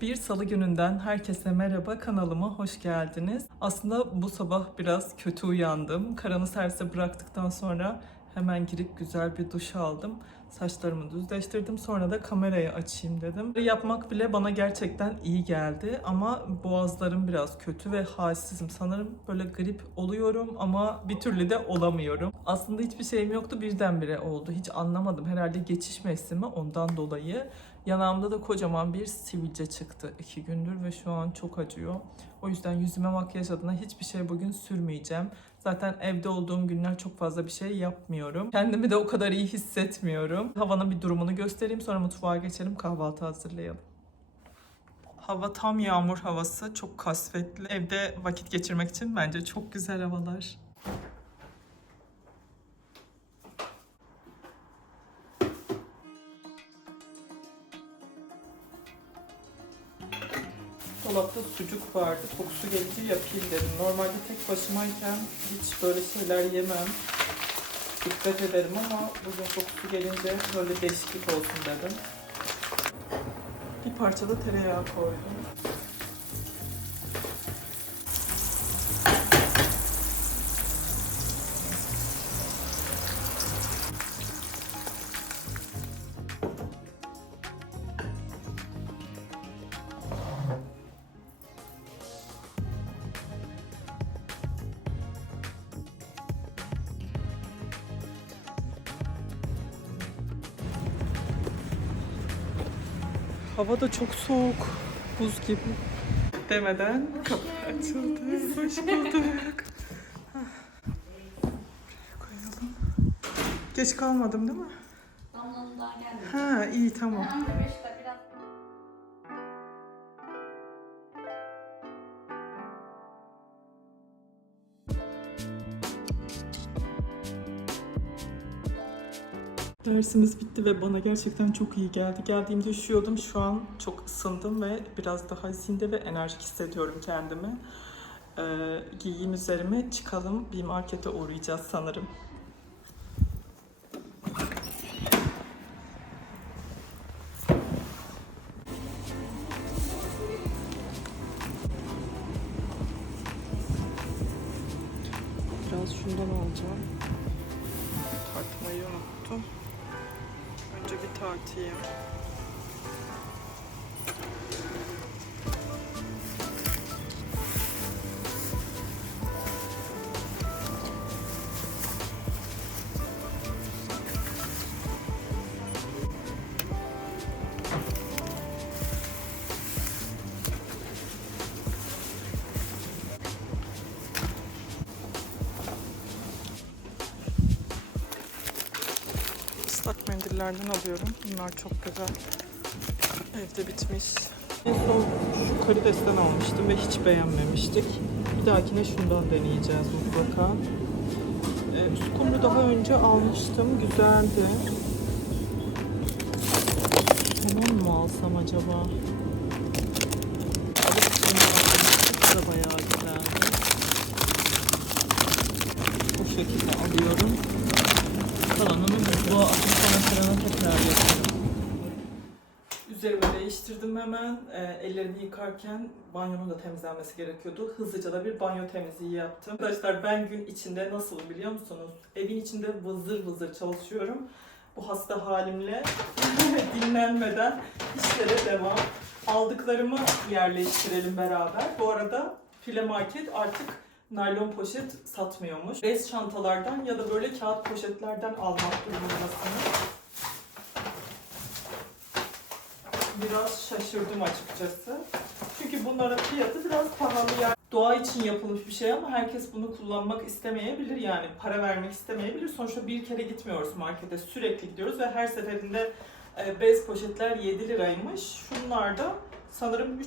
Bir salı gününden herkese merhaba kanalıma hoş geldiniz. Aslında bu sabah biraz kötü uyandım. Karan'ı servise bıraktıktan sonra hemen girip güzel bir duş aldım. Saçlarımı düzleştirdim. Sonra da kamerayı açayım dedim. Yapmak bile bana gerçekten iyi geldi. Ama boğazlarım biraz kötü ve halsizim. Sanırım böyle grip oluyorum ama bir türlü de olamıyorum. Aslında hiçbir şeyim yoktu birdenbire oldu. Hiç anlamadım. Herhalde geçiş mevsimi ondan dolayı. Yanağımda da kocaman bir sivilce çıktı iki gündür ve şu an çok acıyor. O yüzden yüzüme makyaj adına hiçbir şey bugün sürmeyeceğim. Zaten evde olduğum günler çok fazla bir şey yapmıyorum. Kendimi de o kadar iyi hissetmiyorum. Havanın bir durumunu göstereyim sonra mutfağa geçelim kahvaltı hazırlayalım. Hava tam yağmur havası, çok kasvetli. Evde vakit geçirmek için bence çok güzel havalar. Dolapta sucuk vardı. Kokusu gelince yapayım dedim. Normalde tek başımayken hiç böyle şeyler yemem. Dikkat ederim ama bugün kokusu gelince böyle değişiklik olsun dedim. Bir parça da tereyağı koydum. Hava da çok soğuk. Buz gibi. Demeden kapı açıldı. Hoş bulduk. Koyalım. Geç kalmadım değil mi? Damlanın daha gelmedi. Ha iyi tamam. Dersimiz bitti ve bana gerçekten çok iyi geldi. Geldiğimde üşüyordum. Şu an çok ısındım ve biraz daha zinde ve enerjik hissediyorum kendimi. Ee, giyeyim üzerime çıkalım. Bir markete uğrayacağız sanırım. Biraz şundan alacağım. Tartmayı unuttum. Önce bir tartayım. Mendillerden alıyorum. Bunlar çok güzel. Evde bitmiş. En son şu karidesten almıştım ve hiç beğenmemiştik. Bir dahakine şundan deneyeceğiz mutlaka. Ee, üst daha önce almıştım. Güzeldi. Limon mu alsam acaba? Da bayağı. Bu şekilde alıyorum. Kalanını buzluğa atıp sonra fırına tekrar yapıyorum. Hemen. Ee, ellerimi yıkarken banyonun da temizlenmesi gerekiyordu. Hızlıca da bir banyo temizliği yaptım. Arkadaşlar ben gün içinde nasıl biliyor musunuz? Evin içinde vızır vızır çalışıyorum. Bu hasta halimle dinlenmeden işlere devam. Aldıklarımı yerleştirelim beraber. Bu arada file market artık naylon poşet satmıyormuş. Bez çantalardan ya da böyle kağıt poşetlerden almak durumundasınız. Biraz şaşırdım açıkçası. Çünkü bunların fiyatı biraz pahalı. Yani doğa için yapılmış bir şey ama herkes bunu kullanmak istemeyebilir yani. Para vermek istemeyebilir. Sonuçta bir kere gitmiyoruz markete. Sürekli gidiyoruz ve her seferinde e, bez poşetler 7 liraymış. Şunlar da sanırım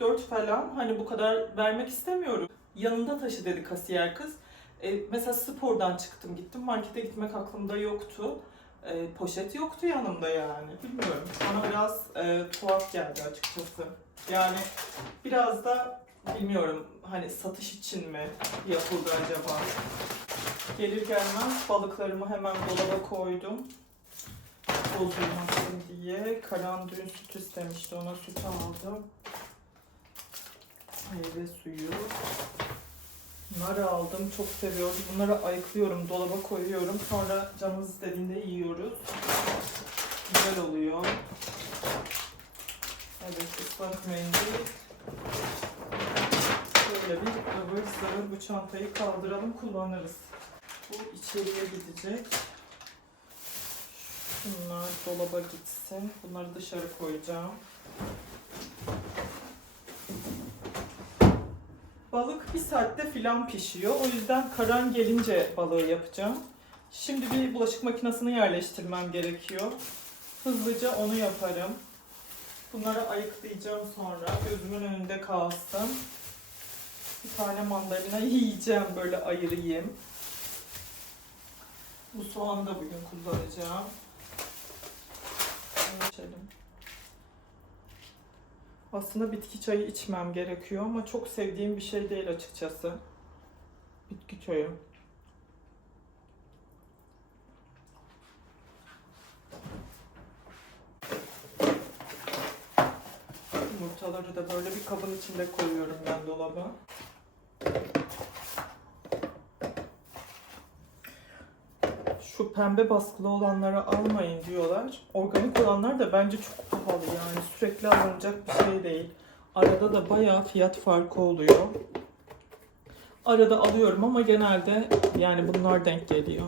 3,5-4 falan. Hani bu kadar vermek istemiyorum. Yanında taşı dedi kasiyer kız. E, mesela spordan çıktım gittim. Markete gitmek aklımda yoktu. E, poşet yoktu yanımda yani. Bilmiyorum. Bana biraz e, tuhaf geldi açıkçası. Yani biraz da bilmiyorum hani satış için mi yapıldı acaba? Gelir gelmez balıklarımı hemen dolaba koydum. Bozulmasın diye. Karan dün süt istemişti ona süt aldım. Meyve suyu. Nar aldım. Çok seviyorum. Bunları ayıklıyorum. Dolaba koyuyorum. Sonra canımız istediğinde yiyoruz. Güzel oluyor. Evet ıslak mendil. Böyle bir ıvır zıvır bu çantayı kaldıralım kullanırız. Bu içeriye gidecek. Bunlar dolaba gitsin. Bunları dışarı koyacağım. Balık bir saatte filan pişiyor. O yüzden karan gelince balığı yapacağım. Şimdi bir bulaşık makinesini yerleştirmem gerekiyor. Hızlıca onu yaparım. Bunları ayıklayacağım sonra. Gözümün önünde kalsın. Bir tane mandalina yiyeceğim böyle ayırayım. Bu soğanı da bugün kullanacağım. Geçelim. Aslında bitki çayı içmem gerekiyor ama çok sevdiğim bir şey değil açıkçası. Bitki çayı. Yumurtaları da böyle bir kabın içinde koyuyorum ben dolaba. Şu pembe baskılı olanları almayın diyorlar. Organik olanlar da bence çok pahalı yani sürekli alınacak bir şey değil. Arada da bayağı fiyat farkı oluyor. Arada alıyorum ama genelde yani bunlar denk geliyor.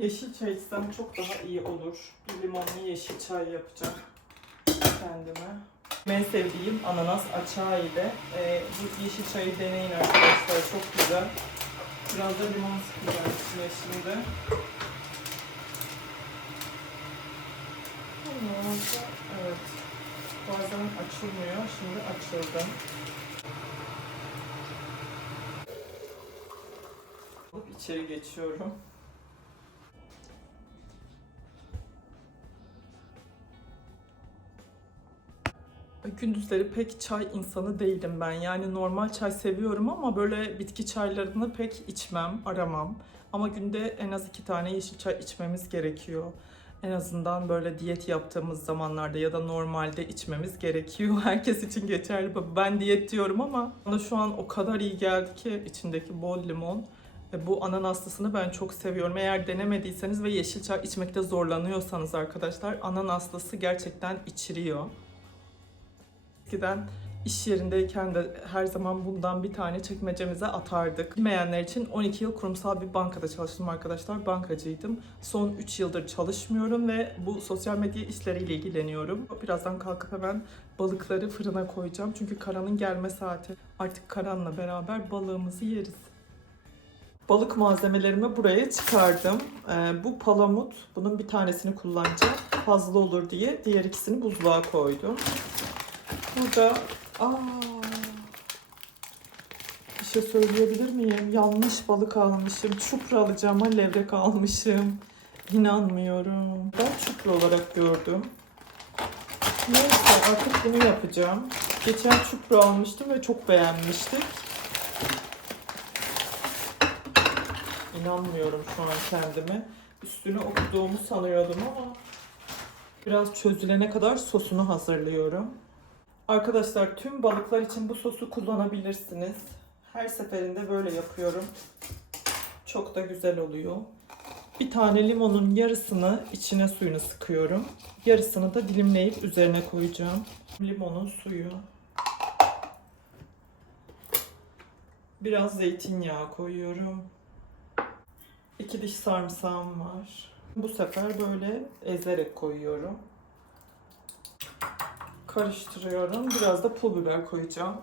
Yeşil çay içsem çok daha iyi olur. Bir limonlu yeşil çay yapacağım kendime. En sevdiğim ananas açağı ile e, bu yeşil çayı deneyin arkadaşlar. Çok güzel. Biraz da limon sıkacağım içine şimdi. Olmazsa, evet. Bazen açılmıyor. Şimdi açıldı. İçeri geçiyorum. Gündüzleri pek çay insanı değilim ben. Yani normal çay seviyorum ama böyle bitki çaylarını pek içmem, aramam. Ama günde en az iki tane yeşil çay içmemiz gerekiyor. En azından böyle diyet yaptığımız zamanlarda ya da normalde içmemiz gerekiyor. Herkes için geçerli. Ben diyet diyorum ama bana şu an o kadar iyi geldi ki içindeki bol limon. Ve bu ananaslısını ben çok seviyorum. Eğer denemediyseniz ve yeşil çay içmekte zorlanıyorsanız arkadaşlar ananaslısı gerçekten içiriyor. Eskiden iş yerindeyken de her zaman bundan bir tane çekmecemize atardık. Bilmeyenler için 12 yıl kurumsal bir bankada çalıştım arkadaşlar. Bankacıydım. Son 3 yıldır çalışmıyorum ve bu sosyal medya işleriyle ilgileniyorum. Birazdan kalkıp hemen balıkları fırına koyacağım. Çünkü Karan'ın gelme saati. Artık Karan'la beraber balığımızı yeriz. Balık malzemelerimi buraya çıkardım. Ee, bu palamut. Bunun bir tanesini kullanacağım. Fazla olur diye diğer ikisini buzluğa koydum. Burada aa, bir şey söyleyebilir miyim? Yanlış balık almışım. Çupra alacağıma levrek almışım. İnanmıyorum. Ben çupra olarak gördüm. Neyse artık bunu yapacağım. Geçen çupra almıştım ve çok beğenmiştik. İnanmıyorum şu an kendime. Üstünü okuduğumu sanıyordum ama biraz çözülene kadar sosunu hazırlıyorum. Arkadaşlar tüm balıklar için bu sosu kullanabilirsiniz. Her seferinde böyle yapıyorum. Çok da güzel oluyor. Bir tane limonun yarısını içine suyunu sıkıyorum. Yarısını da dilimleyip üzerine koyacağım. Limonun suyu. Biraz zeytinyağı koyuyorum. İki diş sarımsağım var. Bu sefer böyle ezerek koyuyorum karıştırıyorum. Biraz da pul biber koyacağım.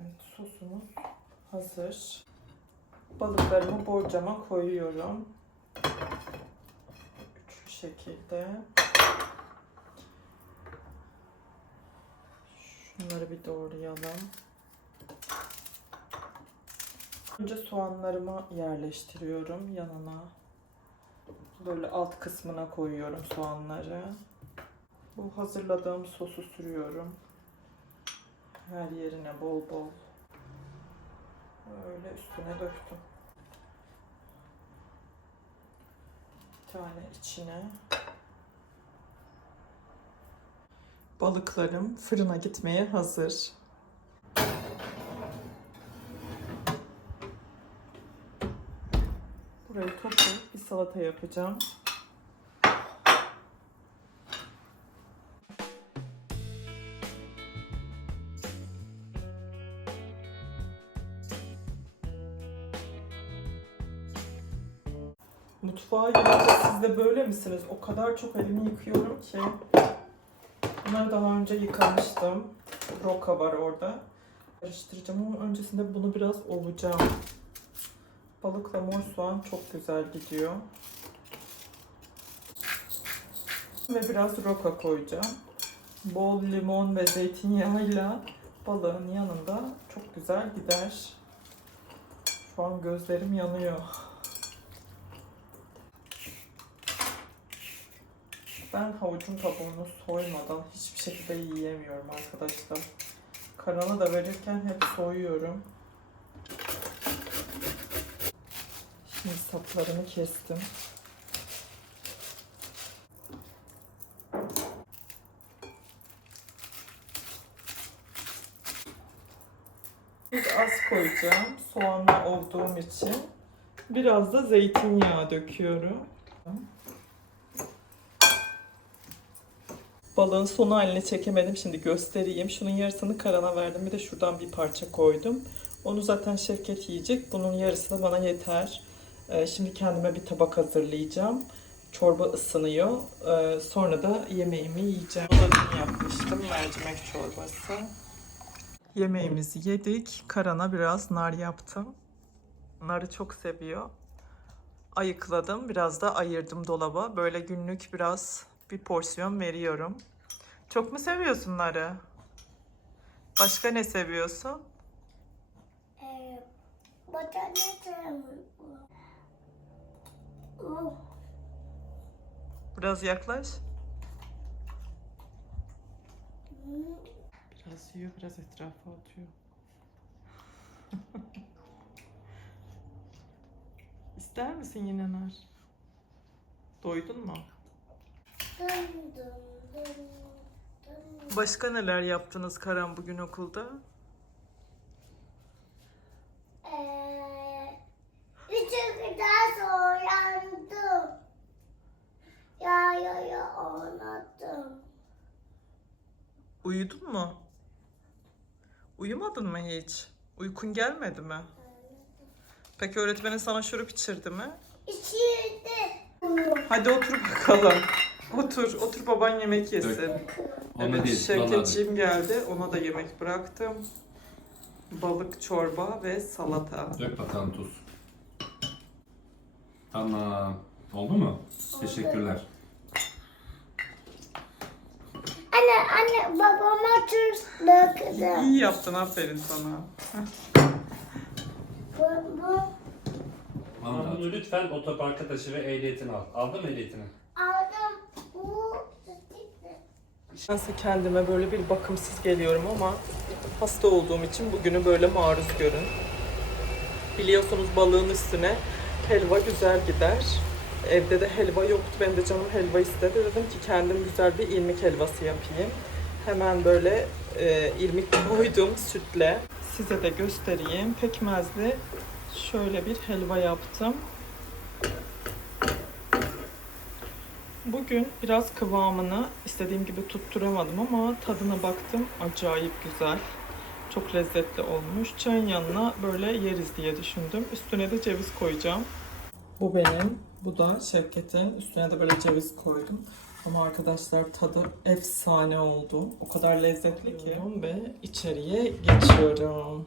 Evet, sosumuz hazır. Balıklarımı borcama koyuyorum. Üçlü şekilde. Şunları bir doğrayalım. Önce soğanlarımı yerleştiriyorum yanına. Böyle alt kısmına koyuyorum soğanları. Bu hazırladığım sosu sürüyorum. Her yerine bol bol. Öyle üstüne döktüm. Bir tane içine. Balıklarım fırına gitmeye hazır. Salata yapacağım. Mutfağa girince siz de böyle misiniz? O kadar çok elimi yıkıyorum ki. Bunları daha önce yıkamıştım. Roka var orada. Karıştıracağım ama öncesinde bunu biraz ovacağım. Balıkla mor soğan çok güzel gidiyor. Ve biraz roka koyacağım. Bol limon ve zeytinyağıyla balığın yanında çok güzel gider. Şu an gözlerim yanıyor. Ben havucun kabuğunu soymadan hiçbir şekilde yiyemiyorum arkadaşlar. Karanı da verirken hep soyuyorum. Şimdi saplarını kestim. Bir az koyacağım. Soğanla olduğum için. Biraz da zeytinyağı döküyorum. Balığın son halini çekemedim. Şimdi göstereyim. Şunun yarısını Karan'a verdim. Bir de şuradan bir parça koydum. Onu zaten Şevket yiyecek. Bunun yarısı da bana yeter. Ee, şimdi kendime bir tabak hazırlayacağım. Çorba ısınıyor. Ee, sonra da yemeğimi yiyeceğim. Bunu yapmıştım. Mercimek çorbası. Yemeğimizi yedik. Karan'a biraz nar yaptım. Narı çok seviyor. Ayıkladım. Biraz da ayırdım dolaba. Böyle günlük biraz bir porsiyon veriyorum. Çok mu seviyorsun narı? Başka ne seviyorsun? Ee? Oh, Biraz yaklaş. Biraz yiyor, biraz etrafa atıyor. İster misin yine nar? Doydun mu? dın. Başka neler yaptınız Karan bugün okulda? Ee, üçü kadar soğandım. Ya ya ya oynadım. Uyudun mu? Uyumadın mı hiç? Uykun gelmedi mi? Peki öğretmenin sana şurup içirdi mi? İçirdi. Hadi otur bakalım. Otur, otur baban yemek yesin. Ona Evet, değil, Şevketciğim geldi. Ona da yemek bıraktım. Balık çorba ve salata. Dök bakalım tuz. Tamam. Oldu mu? Teşekkürler. Anne anne babama tuz döktüm. İyi yaptın, aferin sana. Bu, bu Ama bunu lütfen otoparka taşı ve ehliyetini al. Aldın mı ehliyetini? aldım. Bu. Nedense kendime böyle bir bakımsız geliyorum ama hasta olduğum için bugünü böyle maruz görün. Biliyorsunuz balığın üstüne helva güzel gider. Evde de helva yoktu. Ben de canım helva istedi. Dedim ki kendim güzel bir irmik helvası yapayım. Hemen böyle e, irmik koydum sütle. Size de göstereyim. Pekmezli şöyle bir helva yaptım. Bugün biraz kıvamını istediğim gibi tutturamadım ama tadına baktım. Acayip güzel. Çok lezzetli olmuş. Çayın yanına böyle yeriz diye düşündüm. Üstüne de ceviz koyacağım. Bu benim. Bu da Şevket'in. Üstüne de böyle ceviz koydum. Ama arkadaşlar tadı efsane oldu. O kadar lezzetli ki. Ve içeriye geçiyorum.